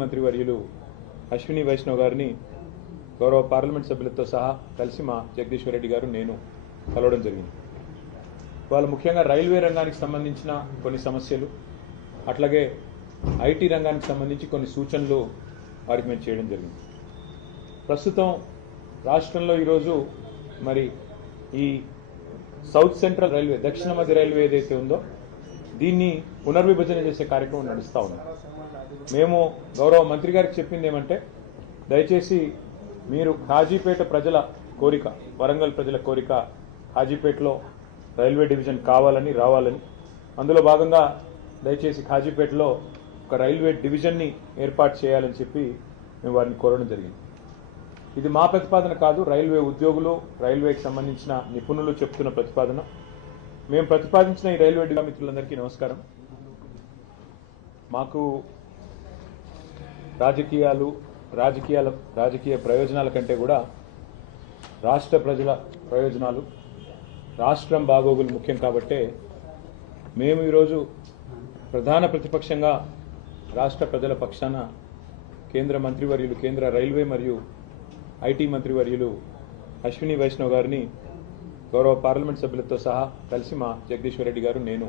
మంత్రి వర్యులు అశ్విని వైష్ణవ్ గారిని గౌరవ పార్లమెంట్ సభ్యులతో సహా కలిసి మా జగదీశ్వర్ రెడ్డి గారు నేను కలవడం జరిగింది. వాళ్ళు ముఖ్యంగా రైల్వే రంగానికి సంబంధించిన కొన్ని సమస్యలు, అట్లాగే ఐటీ రంగానికి సంబంధించి కొన్ని సూచనలు వారికి మేము చేయడం జరిగింది. ప్రస్తుతం రాష్ట్రంలో ఈరోజు మరి ఈ సౌత్ సెంట్రల్ రైల్వే, దక్షిణ మధ్య రైల్వే ఏదైతే ఉందో దీన్ని పునర్విభజన చేసే కార్యక్రమం నడుస్తూ ఉంది. మేము గౌరవ మంత్రి గారికి చెప్పింది ఏమంటే, దయచేసి మీరు కాజీపేట ప్రజల కోరిక, వరంగల్ ప్రజల కోరిక, కాజీపేటలో రైల్వే డివిజన్ కావాలని రావాలని, అందులో భాగంగా దయచేసి కాజీపేటలో ఒక రైల్వే డివిజన్ని ఏర్పాటు చేయాలని చెప్పి మేము వారిని కోరడం జరిగింది. ఇది మా ప్రతిపాదన కాదు, రైల్వే ఉద్యోగులు, రైల్వేకి సంబంధించిన నిపుణులు చెప్తున్న ప్రతిపాదన. మేము ప్రతిపాదించిన ఈ రైల్వే డివిజన్ మిత్రులందరికీ నమస్కారం. మాకు రాజకీయ ప్రయోజనాల కంటే కూడా రాష్ట్ర ప్రజల ప్రయోజనాలు, రాష్ట్రం బాగోగులు ముఖ్యం. కాబట్టే మేము ఈరోజు ప్రధాన ప్రతిపక్షంగా రాష్ట్ర ప్రజల పక్షాన కేంద్ర మంత్రివర్యులు, కేంద్ర రైల్వే మరియు ఐటీ మంత్రివర్యులు అశ్విని వైష్ణవ్ గారిని గౌరవ పార్లమెంట్ సభ్యులతో సహా కలిసి మా జగదీశ్వర్ రెడ్డి గారు నేను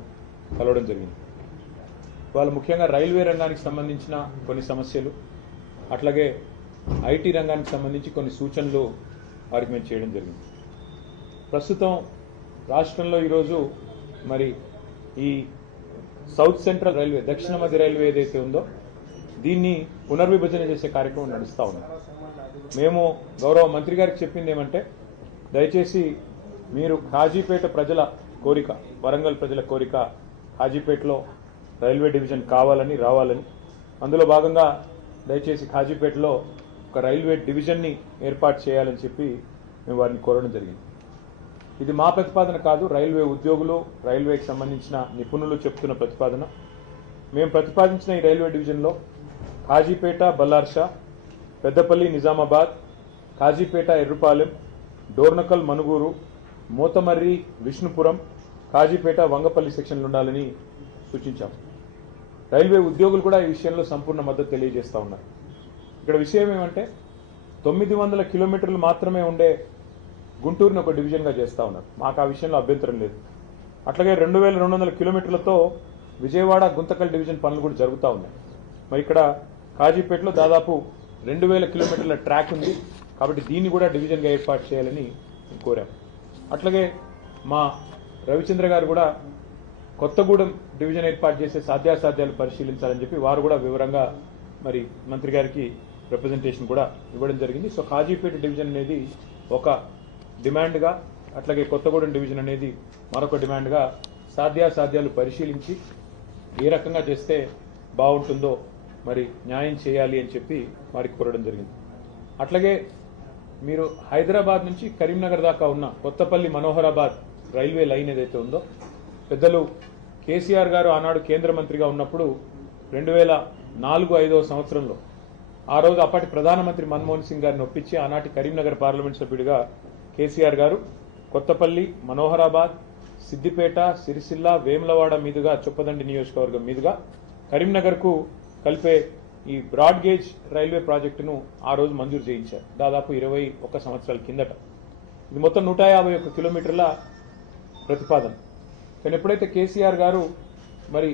కలవడం జరిగింది. వాళ్ళు ముఖ్యంగా రైల్వే రంగానికి సంబంధించిన కొన్ని సమస్యలు, అట్లాగే ఐటీ రంగానికి సంబంధించి కొన్ని సూచనలు వారికి మేము చేయడం జరిగింది. ప్రస్తుతం రాష్ట్రంలో ఈరోజు మరి ఈ సౌత్ సెంట్రల్ రైల్వే, దక్షిణ మధ్య రైల్వే ఏదైతే ఉందో దీన్ని పునర్విభజన చేసే కార్యక్రమం నడుస్తూ ఉంది. మేము గౌరవ మంత్రి గారికి చెప్పింది ఏమంటే, దయచేసి మీరు కాజీపేట ప్రజల కోరిక, వరంగల్ ప్రజల కోరిక, కాజీపేటలో రైల్వే డివిజన్ కావాలని రావాలని, అందులో భాగంగా దయచేసి కాజీపేటలో ఒక రైల్వే డివిజన్ని ఏర్పాటు చేయాలని చెప్పి మేము వారిని కోరడం జరిగింది. ఇది మా ప్రతిపాదన కాదు, రైల్వే ఉద్యోగులు, రైల్వేకి సంబంధించిన నిపుణులు చెప్తున్న ప్రతిపాదన. మేము ప్రతిపాదించిన ఈ రైల్వే డివిజన్లో కాజీపేట బల్లార్షా, పెద్దపల్లి నిజామాబాద్, కాజీపేట ఎర్రుపాలెం, డోర్నకల్ మనుగూరు, మోతమర్రి విష్ణుపురం, కాజీపేట వంగపల్లి సెక్షన్లు ఉండాలని సూచించాం. రైల్వే ఉద్యోగులు కూడా ఈ విషయంలో సంపూర్ణ మద్దతు తెలియజేస్తూ ఉన్నారు. ఇక్కడ విషయం ఏమంటే, 900 కిలోమీటర్లు మాత్రమే ఉండే గుంటూరుని ఒక డివిజన్గా చేస్తూ ఉన్నారు. మాకు ఆ విషయంలో అభ్యంతరం లేదు. అట్లాగే 2200 కిలోమీటర్లతో విజయవాడ గుంతకల్ డివిజన్ పనులు కూడా జరుగుతూ ఉన్నాయి. మరి ఇక్కడ కాజీపేటలో దాదాపు 2000 కిలోమీటర్ల ట్రాక్ ఉంది. కాబట్టి దీన్ని కూడా డివిజన్గా ఏర్పాటు చేయాలని కోరాం. అట్లాగే మా రవిచంద్ర గారు కూడా కొత్తగూడెం డివిజన్ ఏర్పాటు చేసే సాధ్యాసాధ్యాలు పరిశీలించాలని చెప్పి వారు కూడా వివరంగా మరి మంత్రి గారికి రిప్రజెంటేషన్ కూడా ఇవ్వడం జరిగింది. సో కాజీపేట డివిజన్ అనేది ఒక డిమాండ్గా, అట్లాగే కొత్తగూడెం డివిజన్ అనేది మరొక డిమాండ్గా సాధ్యాసాధ్యాలు పరిశీలించి ఏ రకంగా చేస్తే బాగుంటుందో మరి న్యాయం చేయాలి అని చెప్పి వారికి కోరడం జరిగింది. అట్లాగే మీరు హైదరాబాద్ నుంచి కరీంనగర్ దాకా ఉన్న కొత్తపల్లి మనోహరాబాద్ రైల్వే లైన్ ఏదైతే ఉందో, పెద్దలు కేసీఆర్ గారు ఆనాడు కేంద్ర మంత్రిగా ఉన్నప్పుడు 2004-05 సంవత్సరంలో ఆ రోజు అప్పటి ప్రధానమంత్రి మన్మోహన్ సింగ్ గారిని ఒప్పించి ఆనాటి కరీంనగర్ పార్లమెంట్ సభ్యుడిగా కేసీఆర్ గారు కొత్తపల్లి, మనోహరాబాద్, సిద్దిపేట, సిరిసిల్ల, వేములవాడ మీదుగా చొప్పదండి నియోజకవర్గం మీదుగా కరీంనగర్కు కలిపే ఈ బ్రాడ్ గేజ్ రైల్వే ప్రాజెక్టును ఆ రోజు మంజూరు చేయించారు, దాదాపు 21 సంవత్సరాల కిందట. ఇది మొత్తం 151 కిలోమీటర్ల ప్రతిపాదన. కానీ ఎప్పుడైతే కేసీఆర్ గారు మరి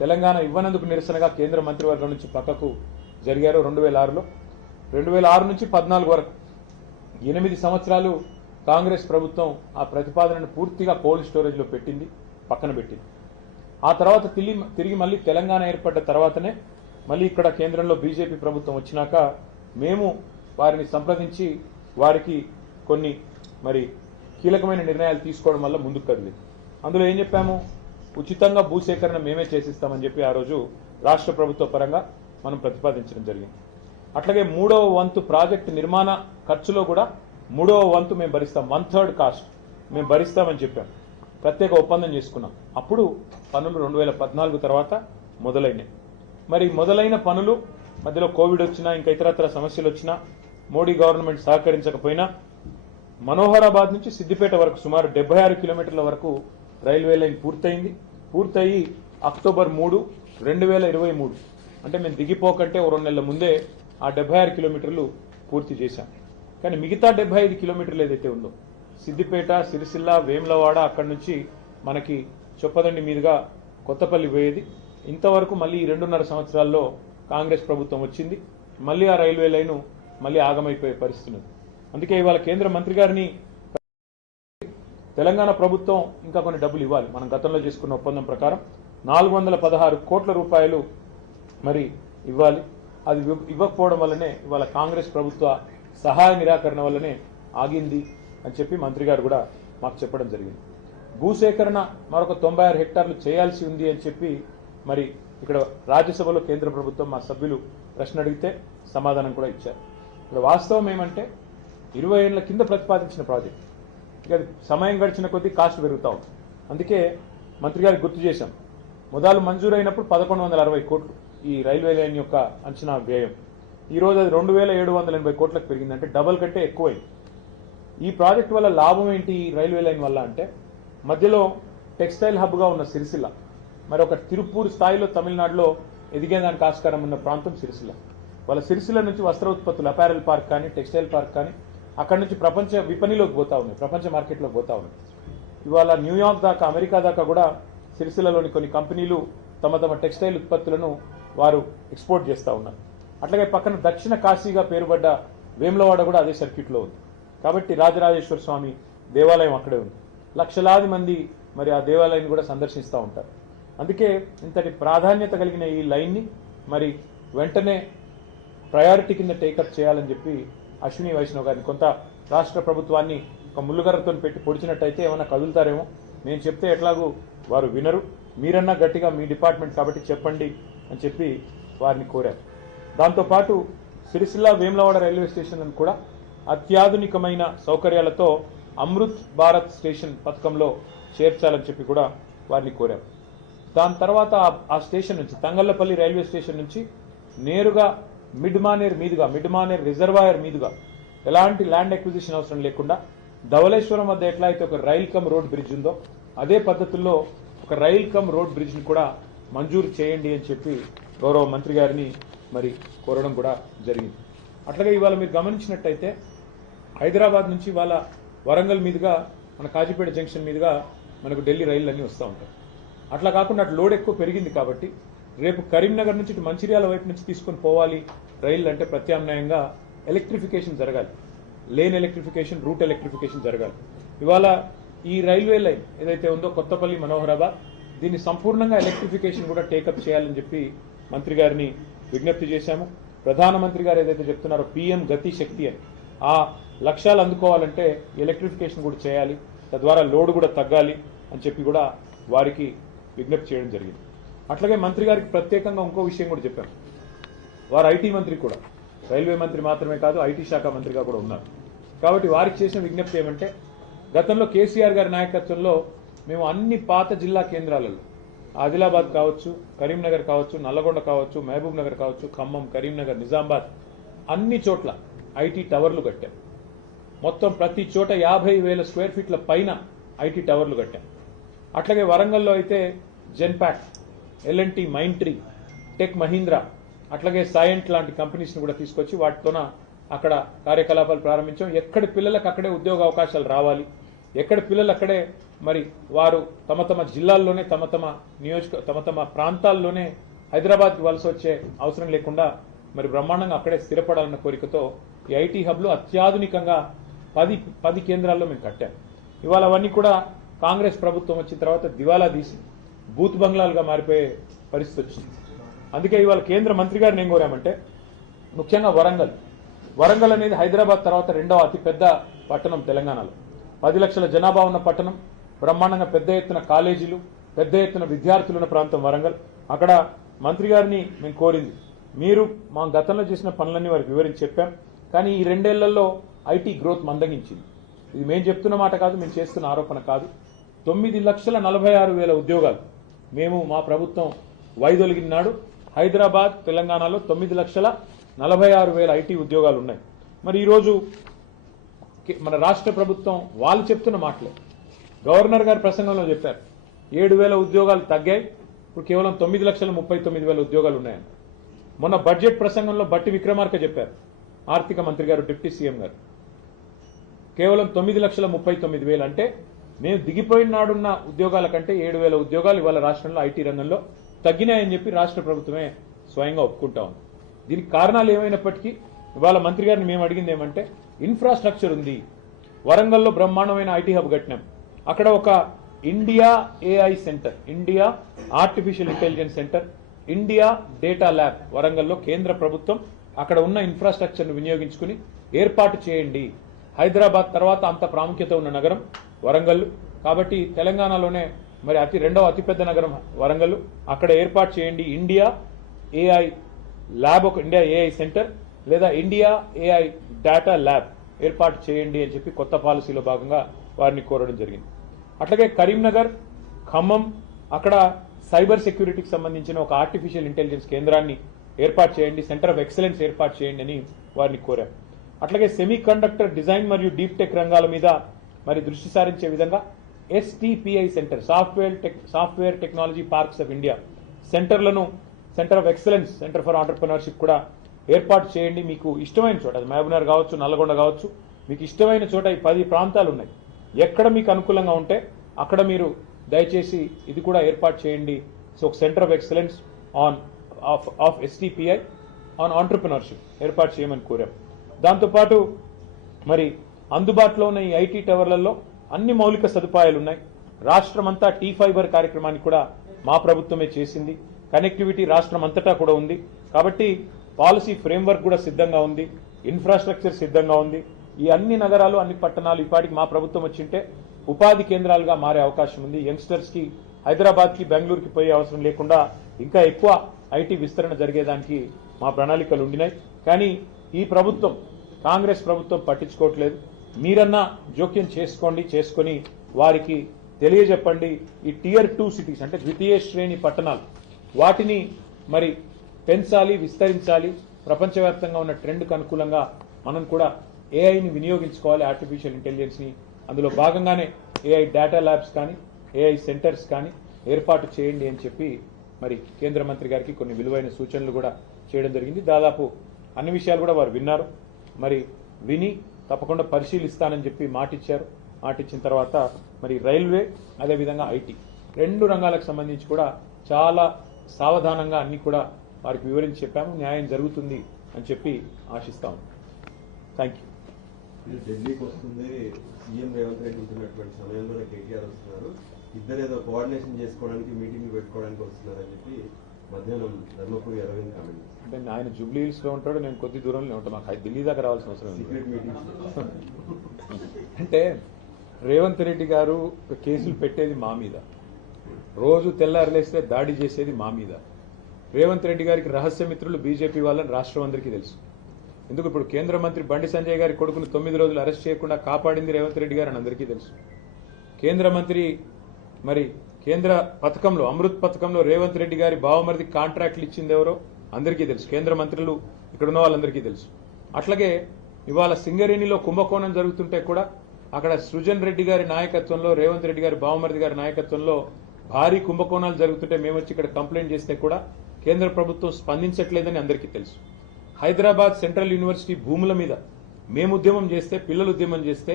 తెలంగాణ ఇవ్వనందుకు నిరసనగా కేంద్ర మంత్రివర్గం నుంచి పక్కకు జరిగారో 2006లో, 2006 నుంచి 2014 వరకు 8 సంవత్సరాలు కాంగ్రెస్ ప్రభుత్వం ఆ ప్రతిపాదనను పూర్తిగా కోల్డ్ స్టోరేజ్లో పెట్టింది, పక్కన పెట్టింది. ఆ తర్వాత తిరిగి మళ్ళీ తెలంగాణ ఏర్పడ్డ తర్వాతనే మళ్ళీ ఇక్కడ కేంద్రంలో బీజేపీ ప్రభుత్వం వచ్చినాక మేము వారిని సంప్రదించి వారికి కొన్ని మరి కీలకమైన నిర్ణయాలు తీసుకోవడం వల్ల ముందుకు కదిలింది. అందులో ఏం చెప్పాము, ఉచితంగా భూసేకరణ మేమే చేసిస్తామని చెప్పి ఆ రోజు రాష్ట్ర ప్రభుత్వ పరంగా మనం ప్రతిపాదించడం జరిగింది. అట్లాగే 3వ వంతు ప్రాజెక్టు నిర్మాణ ఖర్చులో కూడా 3వ వంతు మేము భరిస్తాం, 1/3 కాస్ట్ మేము భరిస్తామని చెప్పాం. ప్రత్యేక ఒప్పందం చేసుకున్నాం. అప్పుడు పనులు 2014 తర్వాత మొదలైనాయి. మరి మొదలైన పనులు మధ్యలో కోవిడ్ వచ్చినా, ఇంకా ఇతరత్ర సమస్యలు వచ్చినా, మోడీ గవర్నమెంట్ సహకరించకపోయినా మనోహరాబాద్ నుంచి సిద్దిపేట వరకు సుమారు 76 కిలోమీటర్ల వరకు రైల్వే లైన్ పూర్తయింది. పూర్తయి అక్టోబర్ 3, 2023 అంటే మేము దిగిపోకంటే ఓ 2 నెలల ముందే ఆ 76 కిలోమీటర్లు పూర్తి చేశాం. కానీ మిగతా 75 కిలోమీటర్లు ఏదైతే ఉందో సిద్దిపేట, సిరిసిల్ల, వేములవాడ, అక్కడి నుంచి మనకి చొప్పదండి మీదుగా కొత్తపల్లి పోయేది. ఇంతవరకు మళ్ళీ ఈ 2.5 సంవత్సరాల్లో కాంగ్రెస్ ప్రభుత్వం వచ్చింది, మళ్ళీ ఆ రైల్వే లైను మళ్ళీ ఆగమైపోయే పరిస్థితి ఉంది. అందుకే ఇవాళ కేంద్ర మంత్రి గారిని తెలంగాణ ప్రభుత్వం ఇంకా కొన్ని డబ్బులు ఇవ్వాలి. మనం గతంలో చేసుకున్న ఒప్పందం ప్రకారం 416 కోట్ల రూపాయలు మరి ఇవ్వాలి. అది ఇవ్వకపోవడం వల్లనే ఇవాళ కాంగ్రెస్ ప్రభుత్వ సహాయ నిరాకరణ వల్లనే ఆగింది అని చెప్పి మంత్రి గారు కూడా మాకు చెప్పడం జరిగింది. భూసేకరణ మరొక 96 హెక్టార్లు చేయాల్సి ఉంది అని చెప్పి మరి ఇక్కడ రాజ్యసభలో కేంద్ర ప్రభుత్వం మా సభ్యులు ప్రశ్న అడిగితే సమాధానం కూడా ఇచ్చారు. ఇక్కడ వాస్తవం ఏమంటే 20 ఏళ్ల కింద ప్రతిపాదించిన ప్రాజెక్ట్, ఇక సమయం గడిచిన కొద్దీ కాస్ట్ పెరుగుతా ఉంది. అందుకే మంత్రి గారికి గుర్తు చేశాం, మొదలు మంజూరైనప్పుడు 1160 కోట్లు ఈ రైల్వే లైన్ యొక్క అంచనా వ్యయం. ఈ రోజు అది 2780 కోట్లకు పెరిగింది, అంటే డబల్ కంటే ఎక్కువైంది. ఈ ప్రాజెక్ట్ వల్ల లాభం ఏంటి ఈ రైల్వే లైన్ వల్ల అంటే, మధ్యలో టెక్స్టైల్ హబ్గా ఉన్న సిరిసిల్ల, మరి ఒక తిరుపూర్ స్థాయిలో తమిళనాడులో ఎదిగేదానికి ఆస్కారం ఉన్న ప్రాంతం సిరిసిల్ల. వాళ్ళ సిరిసిల్ల నుంచి వస్త్ర ఉత్పత్తులు, అపారెల్ పార్క్ కానీ, టెక్స్టైల్ పార్క్ కానీ అక్కడి నుంచి ప్రపంచ విపణిలోకి పోతా ఉన్నాయి, ప్రపంచ మార్కెట్లోకి పోతా ఉన్నాయి. ఇవాళ న్యూయార్క్ దాకా, అమెరికా దాకా కూడా సిరిసిల్లలోని కొన్ని కంపెనీలు తమ తమ టెక్స్టైల్ ఉత్పత్తులను వారు ఎక్స్పోర్ట్ చేస్తూ ఉన్నారు. అట్లాగే పక్కన దక్షిణ కాశీగా పేరుపడ్డ వేములవాడ కూడా అదే సర్క్యూట్లో ఉంది. కాబట్టి రాజరాజేశ్వర స్వామి దేవాలయం అక్కడే ఉంది. లక్షలాది మంది మరి ఆ దేవాలయాన్ని కూడా సందర్శిస్తూ ఉంటారు. అందుకే ఇంతటి ప్రాధాన్యత కలిగిన ఈ లైన్ని మరి వెంటనే ప్రయారిటీ కింద టేకప్ చేయాలని చెప్పి అశ్విని వైష్ణవ్ గారిని, కొంత రాష్ట్ర ప్రభుత్వాన్ని ఒక ముళ్ళుగర్రతో పెట్టి పొడిచినట్టయితే ఏమైనా కదులుతారేమో, నేను చెప్తే ఎట్లాగూ వారు వినరు, మీరన్నా గట్టిగా మీ డిపార్ట్మెంట్ కాబట్టి చెప్పండి అని చెప్పి వారిని కోరారు. దాంతోపాటు సిరిసిల్ల, వేములవాడ రైల్వే స్టేషన్లను కూడా అత్యాధునికమైన సౌకర్యాలతో అమృత్ భారత్ స్టేషన్ పథకంలో చేర్చాలని చెప్పి కూడా వారిని కోరారు. దాని తర్వాత ఆ స్టేషన్ నుంచి, తంగళ్లపల్లి రైల్వే స్టేషన్ నుంచి నేరుగా మిడ్ మానేర్ రిజర్వాయర్ మీదుగా ఎలాంటి ల్యాండ్ ఎక్విజిషన్ అవసరం లేకుండా ధవళేశ్వరం వద్ద ఎట్లా అయితే ఒక రైల్ కమ్ రోడ్ బ్రిడ్జ్ ఉందో అదే పద్ధతుల్లో ఒక రైల్ కమ్ రోడ్ బ్రిడ్జ్ని కూడా మంజూరు చేయండి అని చెప్పి గౌరవ మంత్రి గారిని మరి కోరడం కూడా జరిగింది. అట్లాగే ఇవాళ మీరు గమనించినట్టయితే హైదరాబాద్ నుంచి ఇవాళ వరంగల్ మీదుగా మన కాజీపేట జంక్షన్ మీదుగా మనకు ఢిల్లీ రైళ్లు అన్నీ వస్తూ ఉంటాయి. అట్లా కాకుండా అటు లోడ్ ఎక్కువ పెరిగింది కాబట్టి రేపు కరీంనగర్ నుంచి ఇటు మంచిర్యాల వైపు నుంచి తీసుకొని పోవాలి రైళ్లు అంటే ప్రత్యామ్నాయంగా ఎలక్ట్రిఫికేషన్ జరగాలి, లేన్ ఎలక్ట్రిఫికేషన్, రూట్ ఎలక్ట్రిఫికేషన్ జరగాలి. ఇవాళ ఈ రైల్వే లైన్ ఏదైతే ఉందో కొత్తపల్లి మనోహరాబాద్, దీన్ని సంపూర్ణంగా ఎలక్ట్రిఫికేషన్ కూడా టేకప్ చేయాలని చెప్పి మంత్రి గారిని విజ్ఞప్తి చేశాము. ప్రధానమంత్రి గారు ఏదైతే చెప్తున్నారో PM గతి శక్తి అని, ఆ లక్ష్యాలు అందుకోవాలంటే ఎలక్ట్రిఫికేషన్ కూడా చేయాలి, తద్వారా లోడ్ కూడా తగ్గాలి అని చెప్పి కూడా వారికి విజ్ఞప్తి చేయడం జరిగింది. అట్లాగే మంత్రి గారికి ప్రత్యేకంగా ఇంకో విషయం కూడా చెప్పారు. వారు IT మంత్రి కూడా, రైల్వే మంత్రి మాత్రమే కాదు IT శాఖ మంత్రిగా కూడా ఉన్నారు. కాబట్టి వారికి చేసిన విజ్ఞప్తి ఏమంటే, గతంలో కేసీఆర్ గారి నాయకత్వంలో మేము అన్ని పాత జిల్లా కేంద్రాలలో, ఆదిలాబాద్ కావచ్చు, కరీంనగర్ కావచ్చు, నల్లగొండ కావచ్చు, మహబూబ్ నగర్ కావచ్చు, ఖమ్మం, కరీంనగర్, నిజామాబాద్ అన్ని చోట్ల IT టవర్లు కట్టాం. మొత్తం ప్రతి చోట 50,000 స్క్వేర్ ఫీట్ల పైన IT టవర్లు కట్టాం. అట్లాగే వరంగల్లో అయితే Genpact, L&T, Mindtree, tech Mahindra, అట్లాగే సైంట్ లాంటి కంపెనీస్ని కూడా తీసుకొచ్చి వాటితోన అక్కడ కార్యకలాపాలు ప్రారంభించాం. ఎక్కడి పిల్లలకు అక్కడే ఉద్యోగ అవకాశాలు రావాలి, ఎక్కడి పిల్లలు అక్కడే మరి వారు తమ తమ జిల్లాల్లోనే తమ తమ ప్రాంతాల్లోనే హైదరాబాద్కి వలస వచ్చే అవసరం లేకుండా మరి బ్రహ్మాండంగా అక్కడే స్థిరపడాలన్న కోరికతో ఈ IT హబ్లు అత్యాధునికంగా 10 కేంద్రాల్లో మేము కట్టాం. ఇవాళ అవన్నీ కూడా కాంగ్రెస్ ప్రభుత్వం వచ్చిన తర్వాత దివాలా తీసి బూత్ బంగ్లాలుగా మారిపోయే పరిస్థితి వచ్చింది. అందుకే ఇవాళ కేంద్ర మంత్రి గారిని ఏం కోరామంటే, ముఖ్యంగా వరంగల్ అనేది హైదరాబాద్ తర్వాత 2వ అతిపెద్ద పట్టణం తెలంగాణలో, 10 లక్షల జనాభా ఉన్న పట్టణం, బ్రహ్మాండంగా పెద్ద ఎత్తున కాలేజీలు, పెద్ద ఎత్తున విద్యార్థులు ఉన్న ప్రాంతం వరంగల్. అక్కడ మంత్రి గారిని మేము కోరింది, మీరు మా గతంలో చేసిన పనులన్నీ వారికి వివరించి చెప్పాం, కానీ ఈ 2 ఏళ్లలో IT గ్రోత్ మందగించింది. ఇది మేము చెప్తున్న మాట కాదు, మేము చేస్తున్న ఆరోపణ కాదు. 9,46,000 ఉద్యోగాలు మేము మా ప్రభుత్వం వైదొలిగిన నాడు హైదరాబాద్, తెలంగాణలో 9,46,000 IT ఉద్యోగాలు ఉన్నాయి. మరి ఈరోజు మన రాష్ట్ర ప్రభుత్వం వాళ్ళు చెప్తున్న మాటలే, గవర్నర్ గారి ప్రసంగంలో చెప్పారు 7,000 ఉద్యోగాలు తగ్గాయి, ఇప్పుడు కేవలం 9,39,000 ఉద్యోగాలు ఉన్నాయని. మొన్న బడ్జెట్ ప్రసంగంలో బట్టి విక్రమార్క చెప్పారు, ఆర్థిక మంత్రి గారు, డిప్యూటీ సీఎం గారు, కేవలం 9,39,000 అంటే మేము దిగిపోయిన నాడున్న ఉద్యోగాల కంటే 7,000 ఉద్యోగాలు ఇవాళ రాష్ట్రంలో ఐటీ రంగంలో తగ్గినాయని చెప్పి రాష్ట్ర ప్రభుత్వమే స్వయంగా ఒప్పుకుంటా ఉంది. దీనికి కారణాలు ఏమైనప్పటికీ ఇవాళ మంత్రి గారిని మేము అడిగింది ఏమంటే, ఇన్ఫ్రాస్ట్రక్చర్ ఉంది, వరంగల్లో బ్రహ్మాండమైన ఐటీ హబ్ కట్టినాం, అక్కడ ఒక India AI center, India artificial intelligence centre, India data lab వరంగల్లో కేంద్ర ప్రభుత్వం అక్కడ ఉన్న ఇన్ఫ్రాస్ట్రక్చర్ను వినియోగించుకుని ఏర్పాటు చేయండి. హైదరాబాద్ తర్వాత అంత ప్రాముఖ్యత ఉన్న నగరం వరంగల్ కాబట్టి తెలంగాణలోనే మరి రెండవ అతిపెద్ద నగరం వరంగల్, అక్కడ ఏర్పాటు చేయండి ఇండియా ఏఐ ల్యాబ్, ఒక ఇండియా ఏఐ సెంటర్ లేదా ఇండియా ఏఐ డేటా ల్యాబ్ ఏర్పాటు చేయండి అని చెప్పి కొత్త పాలసీలో భాగంగా వారిని కోరడం జరిగింది. అట్లాగే కరీంనగర్, ఖమ్మం అక్కడ సైబర్ సెక్యూరిటీకి సంబంధించిన ఒక ఆర్టిఫిషియల్ ఇంటెలిజెన్స్ కేంద్రాన్ని ఏర్పాటు చేయండి, సెంటర్ ఆఫ్ ఎక్సలెన్స్ ఏర్పాటు చేయండి అని వారిని కోరాం. అట్లాగే సెమీ కండక్టర్ డిజైన్ మరియు డీప్ టెక్ రంగాల మీద మరి దృష్టి సారించే విధంగా STPI centre, software technology parks of India సెంటర్లను, centre of excellence, centre for entrepreneurship కూడా ఏర్పాటు చేయండి. మీకు ఇష్టమైన చోట, అది మహబూబ్నగర్ కావచ్చు, నల్గొండ కావచ్చు, మీకు ఇష్టమైన చోట ఈ 10 ప్రాంతాలు ఉన్నాయి, ఎక్కడ మీకు అనుకూలంగా ఉంటే అక్కడ మీరు దయచేసి ఇది కూడా ఏర్పాటు చేయండి. సో ఒక centre of excellence of STPI on entrepreneurship ఏర్పాటు చేయమని కోరాం. దాంతోపాటు మరి అందుబాటులో ఉన్న ఈ ఐటీ టవర్లలో అన్ని మౌలిక సదుపాయాలు ఉన్నాయి. రాష్ట్రమంతా T-Fiber కార్యక్రమాన్ని కూడా మా ప్రభుత్వమే చేసింది. కనెక్టివిటీ రాష్ట్రం అంతటా కూడా ఉంది. కాబట్టి పాలసీ ఫ్రేమ్వర్క్ కూడా సిద్ధంగా ఉంది, ఇన్ఫ్రాస్ట్రక్చర్ సిద్ధంగా ఉంది. ఈ అన్ని నగరాలు, అన్ని పట్టణాలు ఇప్పటికి మా ప్రభుత్వం వచ్చింటే ఉపాధి కేంద్రాలుగా మారే అవకాశం ఉంది. యంగ్స్టర్స్ కి హైదరాబాద్కి, బెంగళూరుకి పోయే అవసరం లేకుండా ఇంకా ఎక్కువ ఐటీ విస్తరణ జరిగేదానికి మా ప్రణాళికలు ఉండినాయి. కానీ ఈ ప్రభుత్వం, కాంగ్రెస్ ప్రభుత్వం పట్టించుకోవట్లేదు. మీరన్నా జోక్యం చేసుకొని వారికి తెలియజెప్పండి. ఈ Tier 2 సిటీస్ అంటే ద్వితీయ శ్రేణి పట్టణాలు, వాటిని మరి పెంచాలి, విస్తరించాలి. ప్రపంచవ్యాప్తంగా ఉన్న ట్రెండ్కు అనుకూలంగా మనం కూడా ఏఐని వినియోగించుకోవాలి, ఆర్టిఫిషియల్ ఇంటెలిజెన్స్ని. అందులో భాగంగానే ఏఐ డేటా ల్యాబ్స్ కానీ, ఏఐ సెంటర్స్ కానీ ఏర్పాటు చేయండి అని చెప్పి మరి కేంద్ర మంత్రి గారికి కొన్ని విలువైన సూచనలు కూడా చేయడం జరిగింది. దాదాపు అన్ని విషయాలు కూడా వారు విన్నారు. మరి విని తప్పకుండా పరిశీలిస్తానని చెప్పి మాటిచ్చారు. మాటిచ్చిన తర్వాత మరి రైల్వే, అదేవిధంగా ఐటీ 2 రంగాలకు సంబంధించి కూడా చాలా సావధానంగా అన్ని కూడా వారికి వివరించి చెప్పాము. న్యాయం జరుగుతుంది అని చెప్పి ఆశిస్తాము. Thank you. ఢిల్లీకి వస్తుంది సీఎం రేవంత్ రెడ్డి ఉంటున్నటువంటి సమయంలో కేటీఆర్ వస్తున్నారు, ఇద్దరు ఏదో కోఆర్డినేషన్ చేసుకోవడానికి, మీటింగ్ పెట్టుకోవడానికి వస్తున్నారని చెప్పి మధ్యాహ్నం ధర్మపురి అరవింద్ కామెంట్. అంటే ఆయన జూబ్లీ హిల్స్ లో ఉంటాడు, నేను కొద్ది దూరంలో ఉంటాను, మాకు ఢిల్లీ దాకా రావాల్సిన అవసరం సీక్రెట్ మీటింగ్స్. అంటే రేవంత్ రెడ్డి గారు కేసులు పెట్టేది మా మీద, రోజు తెల్లారలేస్తే దాడి చేసేది మా మీద. రేవంత్ రెడ్డి గారికి రహస్య మిత్రులు బీజేపీ వాళ్ళని రాష్ట్రం అందరికీ తెలుసు. ఎందుకు ఇప్పుడు కేంద్ర మంత్రి బండి సంజయ్ గారి కొడుకును 9 రోజులు అరెస్ట్ చేయకుండా కాపాడింది రేవంత్ రెడ్డి గారు అని అందరికీ తెలుసు. కేంద్ర మంత్రి మరి కేంద్ర పథకంలో, అమృత్ పథకంలో రేవంత్ రెడ్డి గారి బావమరిది కాంట్రాక్ట్లు ఇచ్చింది ఎవరో అందరికీ తెలుసు. కేంద్ర మంత్రులు ఇక్కడ ఉన్న వాళ్ళందరికీ తెలుసు. అట్లాగే ఇవాళ సింగరేణిలో కుంభకోణం జరుగుతుంటే కూడా అక్కడ సృజన్ రెడ్డి గారి నాయకత్వంలో, రేవంత్ రెడ్డి గారి బావమరిది గారి నాయకత్వంలో భారీ కుంభకోణాలు జరుగుతుంటే మేము వచ్చి ఇక్కడ కంప్లైంట్ చేస్తే కూడా కేంద్ర ప్రభుత్వం స్పందించట్లేదని అందరికీ తెలుసు. హైదరాబాద్ సెంట్రల్ యూనివర్సిటీ భూముల మీద మేము ఉద్యమం చేస్తే, పిల్లలు ఉద్యమం చేస్తే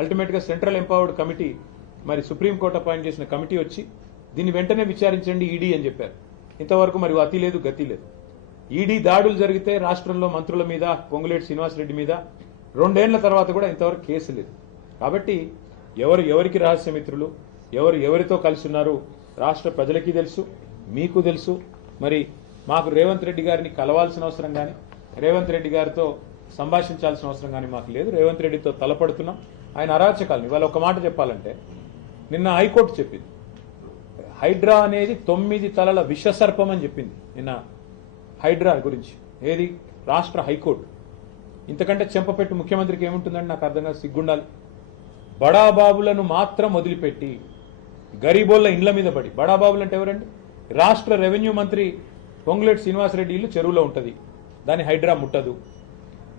అల్టిమేట్గా సెంట్రల్ ఎంపవర్డ్ కమిటీ, మరి సుప్రీంకోర్టు అపాయింట్ చేసిన కమిటీ వచ్చి దీన్ని వెంటనే విచారించండి ఈడీ అని చెప్పారు. ఇంతవరకు మరి అతి లేదు, గతి లేదు. ఈడీ దాడులు జరిగితే రాష్ట్రంలో మంత్రుల మీద, పొంగులేటి శ్రీనివాసరెడ్డి మీద 2 ఏళ్ల తర్వాత కూడా ఇంతవరకు కేసు లేదు. కాబట్టి ఎవరికి రహస్య మిత్రులు, ఎవరితో కలిసి ఉన్నారు రాష్ట్ర ప్రజలకి తెలుసు, మీకు తెలుసు. మరి మాకు రేవంత్ రెడ్డి గారిని కలవాల్సిన అవసరం కానీ, రేవంత్ రెడ్డి గారితో సంభాషించాల్సిన అవసరం కానీ మాకు లేదు. రేవంత్ రెడ్డితో తలపడుతున్నాం. ఆయన అరాచకాలను ఇవాళ ఒక మాట చెప్పాలంటే, నిన్న హైకోర్టు చెప్పింది హైడ్రా అనేది 9 తలల విషసర్పం అని చెప్పింది నిన్న హైడ్రా గురించి. ఏది? రాష్ట్ర హైకోర్టు. ఇంతకంటే చెంపపెట్టు ముఖ్యమంత్రికి ఏముంటుందని నాకు అర్థంగా సిగ్గుండాలి. బడాబాబులను మాత్రం వదిలిపెట్టి గరీబోళ్ల ఇండ్ల మీద పడి, బడాబాబులు అంటే ఎవరండి? రాష్ట్ర రెవెన్యూ మంత్రి పొంగులేటి శ్రీనివాసరెడ్డి ఇల్లు చెరువులో ఉంటుంది, దాన్ని హైడ్రా ముట్టదు.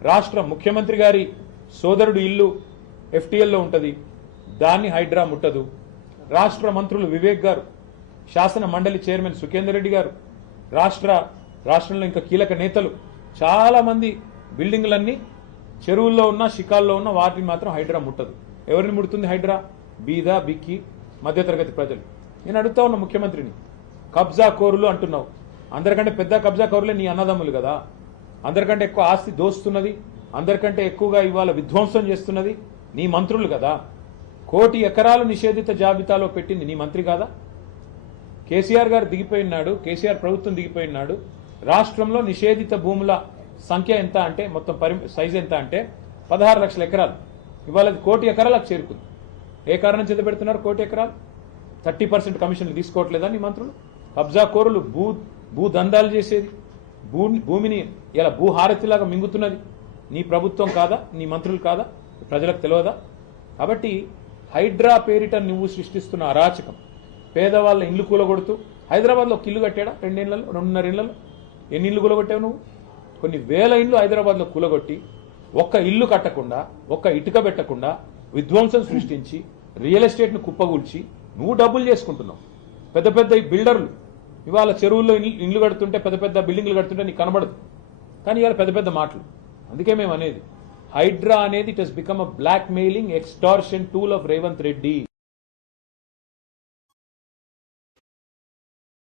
రాష్ట్ర ముఖ్యమంత్రి గారి సోదరుడు ఇల్లు FTL లో ఉంటుంది, దాన్ని హైడ్రా ముట్టదు. రాష్ట్ర మంత్రులు వివేక్ గారు, శాసన మండలి చైర్మన్ సుఖేందర్ రెడ్డి గారు, రాష్ట్ర రాష్ట్రంలో ఇంకా కీలక నేతలు చాలా మంది బిల్డింగ్లన్నీ చెరువుల్లో ఉన్న షికాల్లో ఉన్న వాటిని మాత్రం హైడ్రా ముట్టదు. ఎవరిని ముడుతుంది హైడ్రా? బీద బిక్కి మధ్యతరగతి ప్రజలు. నేను అడుగుతా ఉన్నా ముఖ్యమంత్రిని, కబ్జా కోరులు అంటున్నావు, అందరికంటే పెద్ద కబ్జా కోరులే నీ అన్నదమ్ములు కదా, అందరికంటే ఎక్కువ ఆస్తి దోస్తున్నది, అందరికంటే ఎక్కువగా ఇవాళ విధ్వంసం చేస్తున్నది నీ మంత్రులు కదా. 1 కోటి ఎకరాలు నిషేధిత జాబితాలో పెట్టింది నీ మంత్రి కాదా? కేసీఆర్ గారు దిగిపోయినాడు, కేసీఆర్ ప్రభుత్వం దిగిపోయినాడు. రాష్ట్రంలో నిషేధిత భూముల సంఖ్య ఎంత అంటే, మొత్తం సైజ్ ఎంత అంటే 16 లక్షల ఎకరాలు. ఇవాళ 1 కోటి ఎకరాలకు చేరుకుంది. ఏ కారణం చేత పెడుతున్నారు 1 కోటి ఎకరాలు? 30% కమిషన్లు తీసుకోవట్లేదా నీ మంత్రులు? కబ్జా కోరులు, భూ దందాలు చేసేది, భూమిని ఇలా భూహారతిలాగా మింగుతున్నది నీ ప్రభుత్వం కాదా? నీ మంత్రులు కాదా? ప్రజలకు తెలియదా? కాబట్టి హైడ్రా పేరిట నువ్వు సృష్టిస్తున్న అరాచకం, పేదవాళ్ళ ఇల్లు కూలగొడుతూ, హైదరాబాద్లో ఒక ఇల్లు కట్టాడా 2 ఏళ్లలో, 2.5 ఏళ్లలో? ఎన్ని ఇల్లు కూలగొట్టావు నువ్వు? కొన్ని వేల ఇల్లు హైదరాబాద్లో కూలగొట్టి, ఒక్క ఇల్లు కట్టకుండా, ఒక్క ఇటుక పెట్టకుండా విధ్వంసం సృష్టించి, రియల్ ఎస్టేట్ను కుప్పగూల్చి నువ్వు డబ్బులు చేసుకుంటున్నావు. పెద్ద పెద్ద ఈ బిల్డర్లు ఇవాళ చెరువుల్లో ఇల్లు కడుతుంటే, పెద్ద పెద్ద బిల్డింగ్లు కడుతుంటే నీకు కనబడదు, కానీ ఇవాళ పెద్ద పెద్ద మాటలు. అందుకే మేము అనేది, హైడ్రా అనేది it has become a blackmailing extortion tool of Revanth Reddy.